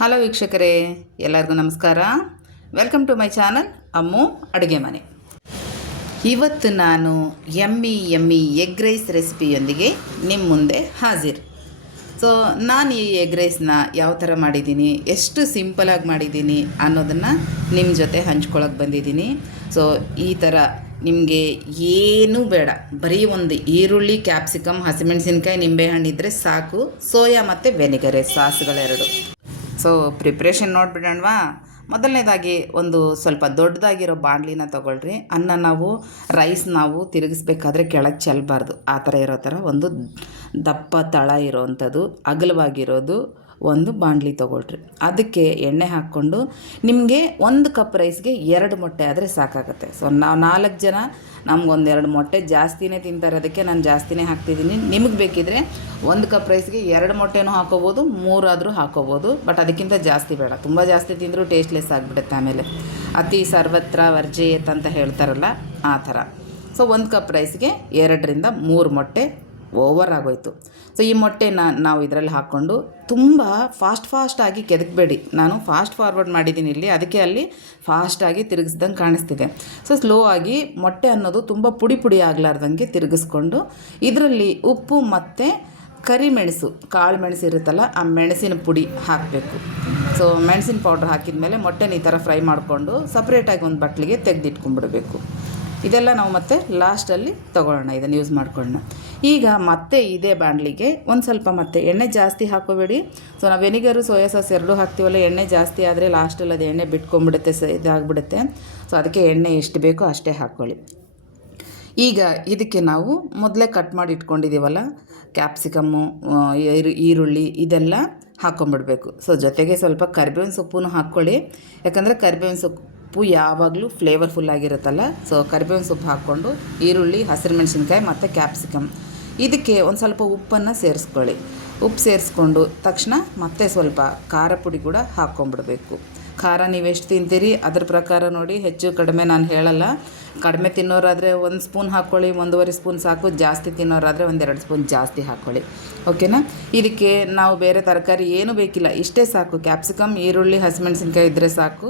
Hello ವೀಕ್ಷಕರೇ, ಎಲ್ಲರಿಗೂ ನಮಸ್ಕಾರ. ವೆಲ್ಕಮ್ ಟು ಮೈ ಚಾನಲ್ ಅಮ್ಮು ಅಡುಗೆ ಮನೆ. ಇವತ್ತು ನಾನು ಯಮ್ಮಿ ಎಗ್ ರೈಸ್ ರೆಸಿಪಿಯೊಂದಿಗೆ ನಿಮ್ಮ ಮುಂದೆ ಹಾಜಿರ್. ಸೊ ನಾನು ಈ ಎಗ್ ರೈಸ್ನ ಯಾವ ಥರ ಮಾಡಿದ್ದೀನಿ, ಎಷ್ಟು ಸಿಂಪಲಾಗಿ ಮಾಡಿದ್ದೀನಿ ಅನ್ನೋದನ್ನು ನಿಮ್ಮ ಜೊತೆ ಹಂಚ್ಕೊಳ್ಳೋಕೆ ಬಂದಿದ್ದೀನಿ. ಸೊ ಈ ಥರ ನಿಮಗೆ ಏನೂ ಬೇಡ, ಬರೀ ಒಂದು ಈರುಳ್ಳಿ, ಕ್ಯಾಪ್ಸಿಕಮ್, ಹಸಿಮೆಣಸಿನ್ಕಾಯಿ, ನಿಂಬೆಹಣ್ಣು ಇದ್ದರೆ ಸಾಕು. ಸೋಯಾ ಮತ್ತು ವೆನಿಗರ್ ಸಾಸ್ಗಳೆರಡು. ಸೊ ಪ್ರಿಪ್ರೇಷನ್ ನೋಡಿಬಿಡೋಣವಾ. ಮೊದಲನೇದಾಗಿ ಒಂದು ಸ್ವಲ್ಪ ದೊಡ್ಡದಾಗಿರೋ ಬಾಣಲಿನ ತೊಗೊಳ್ರಿ. ರೈಸ್ ನಾವು ತಿರುಗಿಸ್ಬೇಕಾದ್ರೆ ಕೆಳಗೆ ಚೆಲ್ಲಬಾರ್ದು. ಆ ಥರ ಇರೋ ಥರ ಒಂದು ದಪ್ಪ ತಳ ಇರೋವಂಥದ್ದು, ಅಗಲವಾಗಿರೋದು ಒಂದು ಬಾಣಲಿ ತೊಗೊಳ್ರಿ. ಅದಕ್ಕೆ ಎಣ್ಣೆ ಹಾಕ್ಕೊಂಡು, ನಿಮಗೆ 1 ಕಪ್ ರೈಸ್ಗೆ 2 ಮೊಟ್ಟೆ ಆದರೆ ಸಾಕಾಗುತ್ತೆ. ಸೊ ನಾವು 4 ಜನ, ನಮಗೊಂದು 2 ಮೊಟ್ಟೆ ಜಾಸ್ತಿನೇ ತಿಂತಾರೆ, ಅದಕ್ಕೆ ನಾನು ಜಾಸ್ತಿನೇ ಹಾಕ್ತಿದ್ದೀನಿ. ನಿಮಗೆ ಬೇಕಿದ್ರೆ 1 ಕಪ್ ರೈಸ್ಗೆ 2 ಮೊಟ್ಟೆನೂ ಹಾಕೋಬೋದು, 3 ಆದರೂ ಹಾಕೋಬೋದು. ಬಟ್ ಅದಕ್ಕಿಂತ ಜಾಸ್ತಿ ಬೇಡ, ತುಂಬ ಜಾಸ್ತಿ ತಿಂದರೂ ಟೇಸ್ಟ್ಲೆಸ್ ಆಗಿಬಿಡುತ್ತೆ. ಆಮೇಲೆ ಅತಿ ಸರ್ವತ್ರ ವರ್ಜಯೇತ್ ಅಂತ ಹೇಳ್ತಾರಲ್ಲ, ಆ ಥರ. ಸೊ 1 ಕಪ್ ರೈಸ್ಗೆ 2ರಿಂದ 3 ಮೊಟ್ಟೆ ಓವರ್ ಆಗೋಯ್ತು. ಸೊ ಈ ಮೊಟ್ಟೆನ ನಾವು ಇದರಲ್ಲಿ ಹಾಕ್ಕೊಂಡು ತುಂಬ ಫಾಸ್ಟಾಗಿ ಕೆದಕಬೇಡಿ. ನಾನು ಫಾಸ್ಟ್ ಫಾರ್ವರ್ಡ್ ಮಾಡಿದ್ದೀನಿ ಇಲ್ಲಿ, ಅದಕ್ಕೆ ಅಲ್ಲಿ ಫಾಸ್ಟಾಗಿ ತಿರುಗಿಸ್ದಂಗೆ ಕಾಣಿಸ್ತಿದೆ. ಸೊ ಸ್ಲೋ ಆಗಿ ಮೊಟ್ಟೆ ಅನ್ನೋದು ತುಂಬ ಪುಡಿ ಆಗಲಾರ್ದಂಗೆ ತಿರುಗಿಸ್ಕೊಂಡು, ಇದರಲ್ಲಿ ಉಪ್ಪು ಮತ್ತು ಕರಿಮೆಣಸು, ಕಾಳು ಮೆಣಸು ಇರುತ್ತಲ್ಲ, ಆ ಮೆಣಸಿನ ಪುಡಿ ಹಾಕಬೇಕು. ಸೊ ಮೆಣಸಿನ ಪೌಡ್ರ್ ಹಾಕಿದ ಮೇಲೆ ಮೊಟ್ಟೆನ ಈ ಥರ ಫ್ರೈ ಮಾಡಿಕೊಂಡು ಸಪ್ರೇಟಾಗಿ ಒಂದು ಬಟ್ಲಿಗೆ ತೆಗೆದಿಟ್ಕೊಂಡ್ಬಿಡಬೇಕು. ಇದೆಲ್ಲ ನಾವು ಮತ್ತೆ ಲಾಸ್ಟಲ್ಲಿ ತೊಗೊಳ್ಳೋಣ, ಇದನ್ನು ಯೂಸ್ ಮಾಡ್ಕೊಳ್ಳೋಣ. ಈಗ ಮತ್ತೆ ಇದೇ ಬಾಣಲಿಗೆ ಒಂದು ಸ್ವಲ್ಪ ಮತ್ತೆ ಎಣ್ಣೆ ಜಾಸ್ತಿ ಹಾಕೋಬೇಡಿ. ಸೊ ನಾವು ವೆನಿಗರು, ಸೋಯಾ ಸಾಸ್ ಎರಡೂ ಹಾಕ್ತೀವಲ್ಲ, ಎಣ್ಣೆ ಜಾಸ್ತಿ ಆದರೆ ಲಾಸ್ಟಲ್ಲಿ ಅದು ಎಣ್ಣೆ ಬಿಟ್ಕೊಂಡ್ಬಿಡುತ್ತೆ, ಇದಾಗ್ಬಿಡುತ್ತೆ. ಸೊ ಅದಕ್ಕೆ ಎಣ್ಣೆ ಎಷ್ಟು ಬೇಕೋ ಅಷ್ಟೇ ಹಾಕ್ಕೊಳ್ಳಿ. ಈಗ ಇದಕ್ಕೆ ನಾವು ಮೊದಲೇ ಕಟ್ ಮಾಡಿ ಇಟ್ಕೊಂಡಿದ್ದೀವಲ್ಲ, ಕ್ಯಾಪ್ಸಿಕಮ್ಮು, ಈರುಳ್ಳಿ, ಇದೆಲ್ಲ ಹಾಕ್ಕೊಂಬಿಡ್ಬೇಕು. ಸೊ ಜೊತೆಗೆ ಸ್ವಲ್ಪ ಕರಿಬೇವಿನ ಸೊಪ್ಪು ಹಾಕ್ಕೊಳ್ಳಿ, ಯಾಕಂದರೆ ಕರಿಬೇವಿನ ಸೊಪ್ಪು ಯಾವಾಗಲೂ ಫ್ಲೇವರ್ಫುಲ್ ಆಗಿರುತ್ತಲ್ಲ. ಸೊ ಕರಿಬೇವಿನ ಸೊಪ್ಪು ಹಾಕ್ಕೊಂಡು, ಈರುಳ್ಳಿ, ಹಸಿರು ಮೆಣಸಿನ್ಕಾಯಿ ಮತ್ತು ಕ್ಯಾಪ್ಸಿಕಮ್, ಇದಕ್ಕೆ ಒಂದು ಸ್ವಲ್ಪ ಉಪ್ಪನ್ನು ಸೇರಿಸ್ಕೊಳ್ಳಿ. ಉಪ್ಪು ಸೇರಿಸ್ಕೊಂಡು ತಕ್ಷಣ ಮತ್ತೆ ಸ್ವಲ್ಪ ಖಾರ ಪುಡಿ ಕೂಡ ಹಾಕ್ಕೊಂಬಿಡ್ಬೇಕು. ಖಾರ ನೀವೆಷ್ಟು ತಿಂತೀರಿ ಅದ್ರ ಪ್ರಕಾರ ನೋಡಿ, ಹೆಚ್ಚು ಕಡಿಮೆ ನಾನು ಹೇಳಲ್ಲ. ಕಡಿಮೆ ತಿನ್ನೋರಾದರೆ 1 ಸ್ಪೂನ್ ಹಾಕ್ಕೊಳ್ಳಿ, 1.5 ಸ್ಪೂನ್ ಸಾಕು. ಜಾಸ್ತಿ ತಿನ್ನೋರಾದರೆ 1-2 ಸ್ಪೂನ್ ಜಾಸ್ತಿ ಹಾಕ್ಕೊಳ್ಳಿ, ಓಕೆನಾ. ಇದಕ್ಕೆ ನಾವು ಬೇರೆ ತರಕಾರಿ ಏನೂ ಬೇಕಿಲ್ಲ, ಇಷ್ಟೇ ಸಾಕು. ಕ್ಯಾಪ್ಸಿಕಮ್, ಈರುಳ್ಳಿ, ಹಸಿಮೆಣಸಿನ್ಕಾಯಿ ಇದ್ದರೆ ಸಾಕು.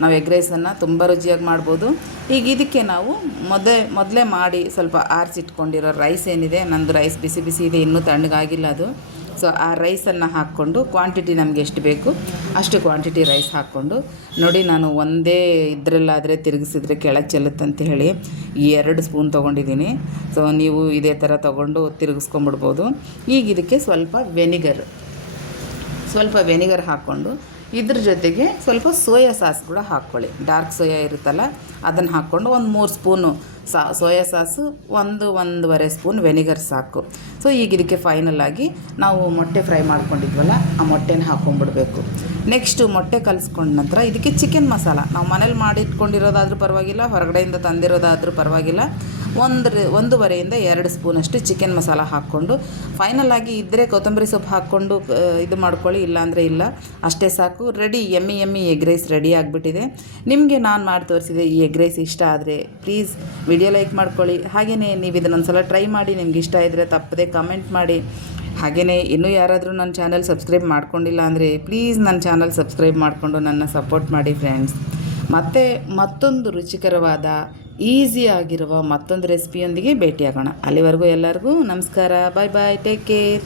ನಾವು ಎಗ್ ರೈಸನ್ನು ತುಂಬ ರುಚಿಯಾಗಿ ಮಾಡ್ಬೋದು. ಈಗ ಇದಕ್ಕೆ ನಾವು ಮೊದಲೇ ಮಾಡಿ ಸ್ವಲ್ಪ ಆರಿಸಿಟ್ಕೊಂಡಿರೋ ರೈಸ್ ಏನಿದೆ, ನಂದು ರೈಸ್ ಬಿಸಿ ಇದೆ, ಇನ್ನೂ ತಣ್ಣಗಾಗಿಲ್ಲ ಅದು. ಸೊ ಆ ರೈಸನ್ನು ಹಾಕ್ಕೊಂಡು, ಕ್ವಾಂಟಿಟಿ ನಮಗೆ ಎಷ್ಟು ಬೇಕು ಅಷ್ಟು ಕ್ವಾಂಟಿಟಿ ರೈಸ್ ಹಾಕ್ಕೊಂಡು, ನೋಡಿ ನಾನು ಒಂದೇ ಇದರಲ್ಲಾದರೆ ತಿರುಗಿಸಿದ್ರೆ ಕೆಳಗೆ ಚೆಲ್ಲುತ್ತಂತ ಹೇಳಿ 2 ಸ್ಪೂನ್ ತೊಗೊಂಡಿದ್ದೀನಿ. ಸೊ ನೀವು ಇದೇ ಥರ ತೊಗೊಂಡು ತಿರುಗಿಸ್ಕೊಂಬಿಡ್ಬೋದು. ಈಗ ಇದಕ್ಕೆ ಸ್ವಲ್ಪ ವೆನಿಗರ್ ಹಾಕ್ಕೊಂಡು, ಇದ್ರ ಜೊತೆಗೆ ಸ್ವಲ್ಪ ಸೋಯಾ ಸಾಸ್ ಕೂಡ ಹಾಕ್ಕೊಳ್ಳಿ. ಡಾರ್ಕ್ ಸೋಯಾ ಇರುತ್ತಲ್ಲ, ಅದನ್ನು ಹಾಕ್ಕೊಂಡು ಒಂದು 3 spoon soya sauce, 1-1.5 spoon vinegar ಸಾಕು. ಸೊ ಈಗ ಇದಕ್ಕೆ ಫೈನಲಾಗಿ ನಾವು ಮೊಟ್ಟೆ ಫ್ರೈ ಮಾಡ್ಕೊಂಡಿದ್ವಲ್ಲ, ಆ ಮೊಟ್ಟೆನ ಹಾಕ್ಕೊಂಬಿಡ್ಬೇಕು. ನೆಕ್ಸ್ಟು ಮೊಟ್ಟೆ ಕಲಿಸ್ಕೊಂಡ ನಂತರ ಇದಕ್ಕೆ ಚಿಕನ್ ಮಸಾಲ, ನಾವು ಮನೇಲಿ ಮಾಡಿಟ್ಕೊಂಡಿರೋದಾದರೂ ಪರವಾಗಿಲ್ಲ, ಹೊರಗಡೆಯಿಂದ ತಂದಿರೋದಾದರೂ ಪರವಾಗಿಲ್ಲ, 1.5-2 ಸ್ಪೂನಷ್ಟು ಚಿಕನ್ ಮಸಾಲ ಹಾಕ್ಕೊಂಡು, ಫೈನಲಾಗಿ ಇದ್ದರೆ ಕೊತ್ತಂಬರಿ ಸೊಪ್ಪು ಹಾಕ್ಕೊಂಡು ಇದು ಮಾಡ್ಕೊಳ್ಳಿ, ಇಲ್ಲಾಂದರೆ ಇಲ್ಲ, ಅಷ್ಟೇ ಸಾಕು. Ready, yummy egg rice ready ಆಗಿಬಿಟ್ಟಿದೆ. ನಿಮಗೆ ನಾನು ಮಾಡಿ ತೋರಿಸಿದೆ ಈ ಎಗ್ ರೈಸ್ ಇಷ್ಟ ಆದರೆ ಪ್ಲೀಸ್ ವಿಡಿಯೋ ಲೈಕ್ ಮಾಡ್ಕೊಳ್ಳಿ. ಹಾಗೆಯೇ ನೀವು ಇದನ್ನೊಂದು ಸಲ ಟ್ರೈ ಮಾಡಿ, ನಿಮ್ಗೆ ಇಷ್ಟ ಇದ್ದರೆ ತಪ್ಪದೆ ಕಮೆಂಟ್ ಮಾಡಿ. ಹಾಗೆಯೇ ಇನ್ನೂ ಯಾರಾದರೂ ನನ್ನ ಚಾನಲ್ ಸಬ್ಸ್ಕ್ರೈಬ್ ಮಾಡ್ಕೊಂಡಿಲ್ಲ ಅಂದರೆ ಪ್ಲೀಸ್ ನನ್ನ ಚಾನಲ್ ಸಬ್ಸ್ಕ್ರೈಬ್ ಮಾಡಿಕೊಂಡು ನನ್ನ ಸಪೋರ್ಟ್ ಮಾಡಿ ಫ್ರೆಂಡ್ಸ್. ಮತ್ತು ಮತ್ತೊಂದು ರುಚಿಕರವಾದ, ಈಸಿಯಾಗಿರುವ ಮತ್ತೊಂದು ರೆಸಿಪಿಯೊಂದಿಗೆ ಭೇಟಿಯಾಗೋಣ. ಅಲ್ಲಿವರೆಗೂ ಎಲ್ಲರಿಗೂ ನಮಸ್ಕಾರ, ಬಾಯ್, ಟೇಕ್ ಕೇರ್.